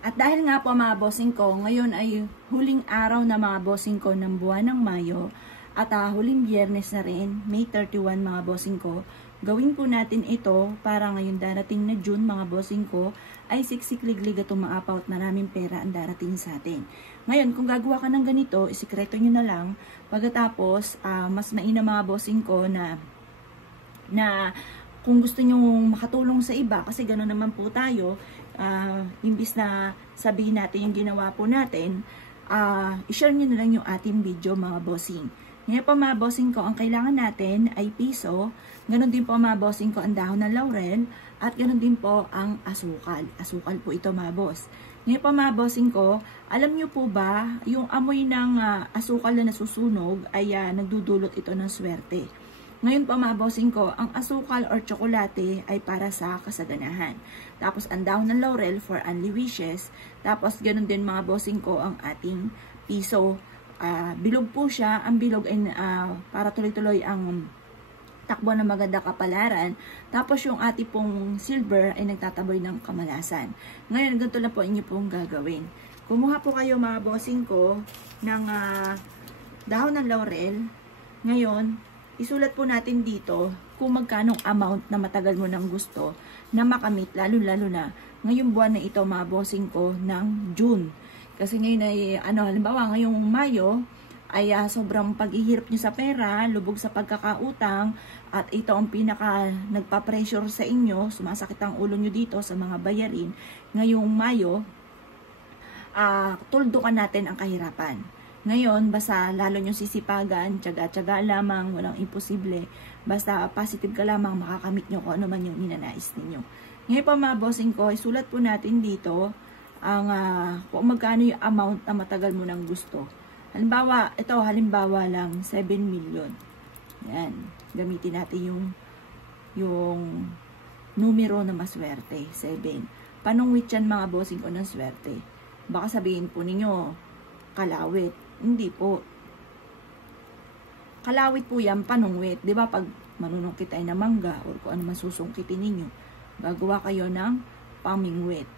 At dahil nga po mga bossing ko, ngayon ay huling araw na mga bossing ko ng buwan ng Mayo at huling biyernes na rin, May 31 mga bossing ko. Gawin po natin ito para ngayon darating na June mga bossing ko ay siksikliglig at umaapaw at maraming pera ang darating sa atin. Ngayon, kung gagawa ka ng ganito, isikreto nyo na lang. Pagkatapos, mas mainam mga bossing ko na kung gusto nyo makatulong sa iba, kasi gano'n naman po tayo, imbis na sabihin natin yung ginawa po natin, i-share nyo na lang yung ating video mga bossing. Ngayon po mga bossing ko, ang kailangan natin ay piso, ganoon din po mga bossing ko ang dahon ng laurel, at ganoon din po ang asukal. Asukal po ito mga boss. Ngayon po mga bossing ko, alam nyo po ba, yung amoy ng asukal na nasusunog ay nagdudulot ito ng swerte. Ngayon po mga bossing ko, ang asukal or tsokolate ay para sa kasaganahan. Tapos ang dahon ng laurel for only wishes. Tapos ganoon din mga bossing ko ang ating piso. Bilog po siya. Ang bilog ay para tuloy-tuloy ang takbo ng maganda kapalaran. Tapos yung ating pong silver ay nagtataboy ng kamalasan. Ngayon, ganito na po inyo pong gagawin. Kumuha po kayo mga bossing ko ng dahon ng laurel. Ngayon, isulat po natin dito kung magkanong amount na matagal mo nang gusto na makamit, lalo-lalo na ngayong buwan na ito mga bossing ko ng June. Kasi ngayon ay, halimbawa ngayong Mayo, ay sobrang paghihirap nyo sa pera, lubog sa pagkakautang, at ito ang pinaka nagpa-pressure sa inyo, sumasakit ang ulo nyo dito sa mga bayarin. Ngayong Mayo, tuldukan natin ang kahirapan. Ngayon, basta lalo nyo sisipagan, tiyaga-tiyaga lamang, walang imposible. Basta positive ka lamang, makakamit nyo kung ano man yung ninanais ninyo. Ngayon pa mga bossing ko, isulat po natin dito ang kung magkano yung amount na matagal mo nang gusto. Halimbawa, ito halimbawa lang, 7 million. Yan, gamitin natin yung numero na maswerte, 7. Panungwit yan mga bossing ko ng swerte. Baka sabihin po ninyo, kalawit. Hindi po. Kalawit po yan, panungwit. Diba pag manunungkit tayo ng mangga o kung ano man susungkitin ninyo, gagawa kayo ng pamingwit.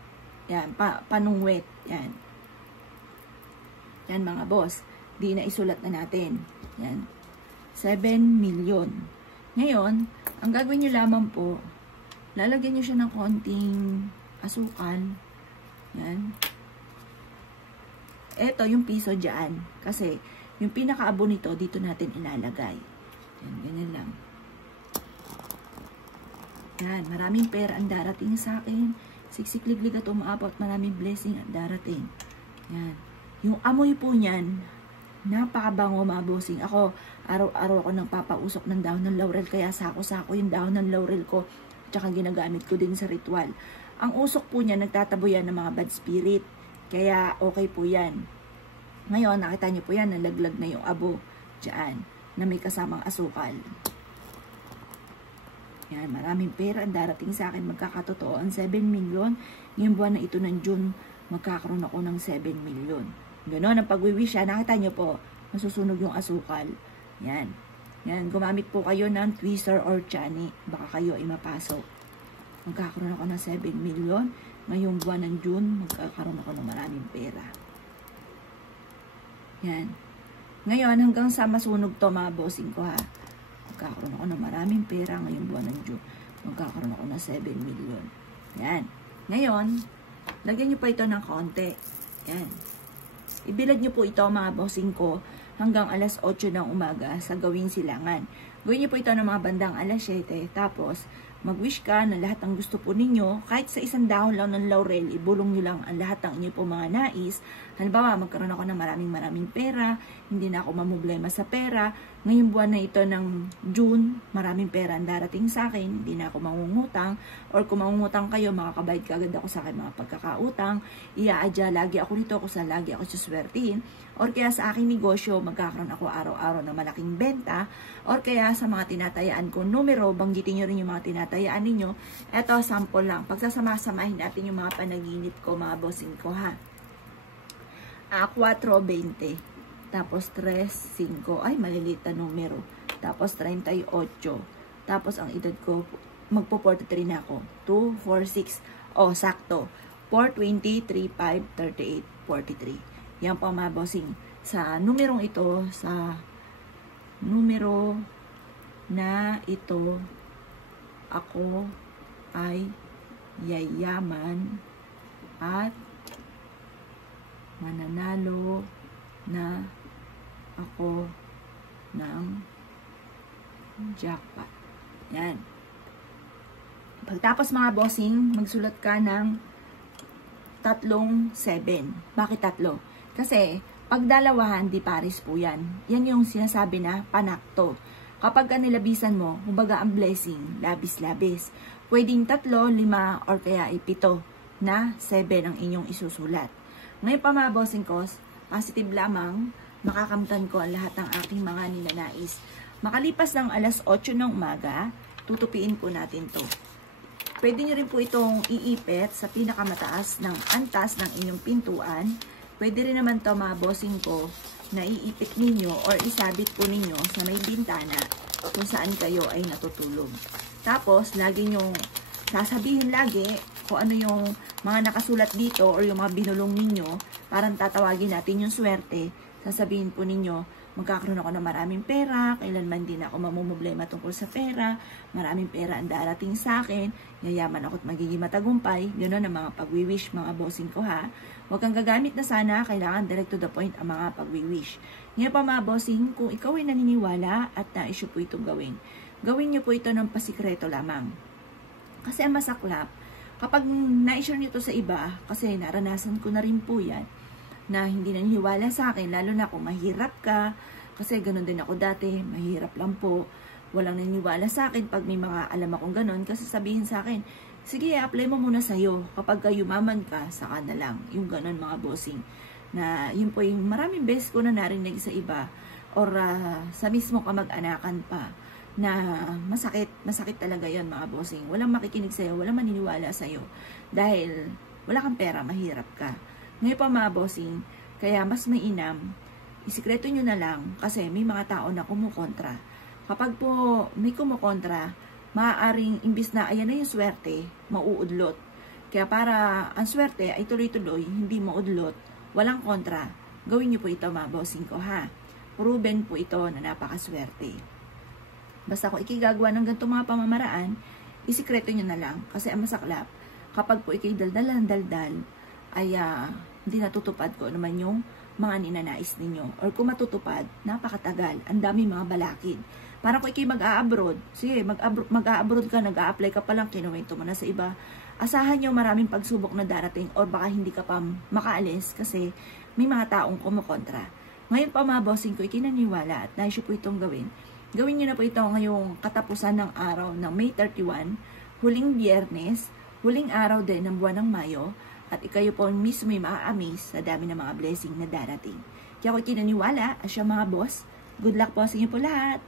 Yan, panungwit. Yan. Yan mga boss. Di na isulat na natin. Yan. 7 million. Ngayon, ang gagawin nyo lamang po, lalagyan nyo siya ng konting asukal. Yan. Ito yung piso dyan. Kasi, yung pinakaabo nito, dito natin ilalagay. Yan, ganyan lang. Yan, maraming pera ang darating sa akin. Siksikliglig at umaabot, maraming blessing ang darating. Yan. Yung amoy po niyan, napakabango mga bossing. Ako, araw-araw ako nang papausok ng dahon ng laurel. Kaya sako-sako yung dahon ng laurel ko. Tsaka ginagamit ko din sa ritual. Ang usok po niya, nagtataboy yan ng mga bad spirit. Kaya okay po yan. Ngayon, nakita niyo po yan, nalaglag na yung abo dyan, na may kasamang asukal. Yan, maraming pera ang darating sa akin. Magkakatotoo ang 7 million. Ngayong buwan na ito ng June, magkakaroon ako ng 7 million. Ganon ang pag-wish. Nakita niyo po, masusunog yung asukal. Yan. Yan, gumamit po kayo ng twister or chani. Baka kayo ay mapasok. Magkakaroon ako ng 7 million. Ngayong buwan ng June, magkakaroon ako ng maraming pera. Yan. Ngayon, hanggang sa masunog to mga bossing ko ha. Magkakaroon ako ng maraming pera ngayong buwan ng June. Magkakaroon ako ng 7 million. Yan. Ngayon, lagyan nyo pa ito ng konti. Yan. Ibilad nyo po ito mga bossing ko hanggang alas 8 ng umaga sa gawing silangan. Gawin nyo po ito ng mga bandang alas 7. Tapos, mag-wish ka na lahat ng gusto po ninyo. Kahit sa isang dahon lang ng laurel, ibulong nyo lang ang lahat ng inyo po mga nais. Halimbawa, magkaroon ako ng maraming pera. Hindi na ako mamumblema sa pera. Ngayong buwan na ito ng June, maraming pera ang darating sa akin. Hindi na ako mangungutang. Or kung mangungutang kayo, makakabayad kagad ako sa akin mga pagkakautang. Iaadya lagi ako nito kung saan lagi ako suswertihin. Or kaya sa aking negosyo, magkakaroon ako araw-araw ng malaking benta. Or kaya sa mga tinatayaan ko numero, banggitin nyo rin yung mga tinatayaan ninyo. Ito, sample lang. Pagsasama-samahin natin yung mga panaginip ko, mga bossing ko ha. 4.20. Tapos 3.5. Ay, maliliit na numero. Tapos 38. Tapos ang edad ko, magpo 43 na ako. 2, 4, 6. O, sakto. 420, 35, 38, 43. Yan po mga bossing. Sa numerong ito, sa numero na ito, ako ay yayaman at mananalo na ako ng jackpot. Yan. Pagtapos mga bossing, magsulat ka ng 37. Bakit 3? Kasi, pag dalawahan, di pares po yan. Yan yung sinasabi na panakto. Kapag ka nilabisan mo, kumbaga ang blessing, labis-labis. Pwedeng 3, 5, or kaya 7 na 7 ang inyong isusulat. Ngayon pa mga bossing ko, positive lamang, makakamtan ko ang lahat ng aking mga ninanais. Makalipas ng alas 8 ng umaga, tutupiin po natin to. Pwede nyo rin po itong iipit sa pinakamataas ng antas ng inyong pintuan. Pwede rin naman to mga bossing ko na iipit ninyo or isabit po ninyo sa may bintana kung saan kayo ay natutulog. Tapos, lagi nyo sasabihin lagi kung ano yung mga nakasulat dito or yung mga binulong ninyo. Parang tatawagin natin yung swerte. Sasabihin po ninyo, magkakaroon ako ng maraming pera, kailanman din ako mamumblema tungkol sa pera, maraming pera ang darating sa akin, yayaman ako at magiging matagumpay. Ganoon ang mga pagwi-wish mga bossing ko ha. Huwag kang gagamit na sana, kailangan direct to the point ang mga pagwi-wish. Ngayon pa mga bossing, kung ikaw ay naniniwala at na-issue po itong gawin, gawin niyo po ito ng pasikreto lamang. Kasi ang masaklap, kapag na-issue nyo ito sa iba, kasi naranasan ko na rin po yan, na hindi naniniwala sa akin, lalo na kung mahirap ka, kasi ganun din ako dati, mahirap lang po, walang naniniwala sa akin pag may mga alam akong ganun, kasi sabihin sa akin, sige, apply mo muna sa'yo, kapag yumaman ka, saka na lang, yung ganun mga bossing, na yun po yung maraming beses ko na narinig sa iba, or sa mismo kamag-anakan pa, na masakit talaga yon mga bossing, walang makikinig sa'yo, walang maniniwala sa'yo, dahil wala kang pera, mahirap ka. Ngayon pa mga bossing, kaya mas mainam, isikreto nyo na lang kasi may mga tao na kumukontra. Kapag po may kumukontra, maaaring imbis na ayan na yung swerte, mauudlot. Kaya para ang swerte ay tuloy-tuloy, hindi maudlot, walang kontra, gawin nyo po ito mga bossing ko ha. Proven po ito na napakaswerte. Basta kung ikigagawa ng ganitong mga pamamaraan, isikreto nyo na lang kasi ang masaklap, kapag po ikidaldal ay hindi natutupad ko naman yung mga ninanais ninyo. Or kung matutupad, napakatagal. Ang dami mga balakid. Para kung ikay mag-a-abroad, sige, mag-a-abroad ka, nag-a-apply ka pa lang, kinuwento mo na sa iba, asahan nyo maraming pagsubok na darating or baka hindi ka pa makaalis kasi may mga taong kumukontra. Ngayon pa mga bossing ko, ikinaniwala at naisyo po itong gawin. Gawin nyo na po ito ngayong katapusan ng araw ng May 31, huling Biyernes, huling araw din ng buwan ng Mayo, at ikayo po mismo ay maa-amaze sa dami ng mga blessing na darating. Kaya ako ikinaniwala, as yung mga boss, good luck po sa inyo po lahat!